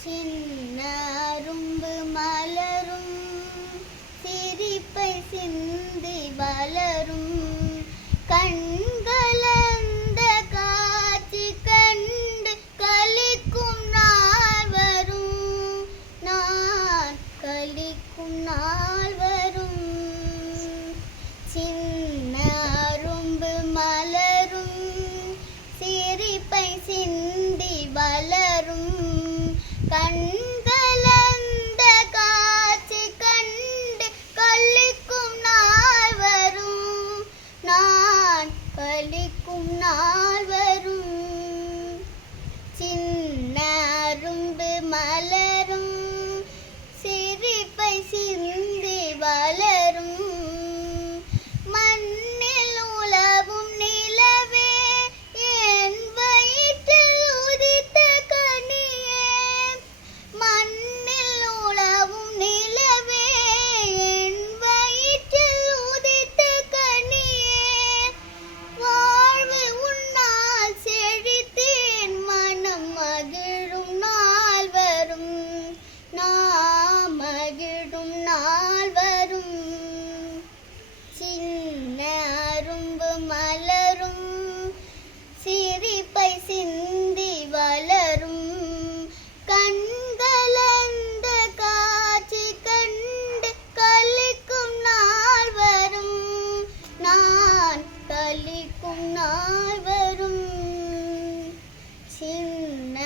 சின்ன அரும்பு மலரும் சிரிப்பை சிந்தி வளரும் கண்கலந்த காட்சி கண்டு கலிக்கும் நாள் வரும் நான் கலிக்கும் நாள் வரும் சின்ன அரும்பு மலரும் சிரிப்பை சிந்தி வளரும் கண்கலந்த காட்சி கண்டு கலிக்கும் நாள் வரும் நான் கலிக்கும் நாள் வரும் சின்ன அரும்பு மலரும் சிரிப்பை சிந்தி வளரும் மண்ணில் உலவும் நிலவே என் வயிற்றில் உதித்த கனியே மண்ணில் உலவும் நிலவே என் வயிற்றில் உதித்த கனியே வாழ்வு உன்னால் செழித்தேன் மனம் மகிழும் நாள் வரும் நாம் மகிழும் நாள் வரும் சின்ன அரும்பு மலரும் சிரிப்பை சிந்தி வளரும் கண்கலந்த காட்சி கண்டு கலிக்கும் நாள் வரும் நான் கலிக்கும் நாள் வரும் சின்ன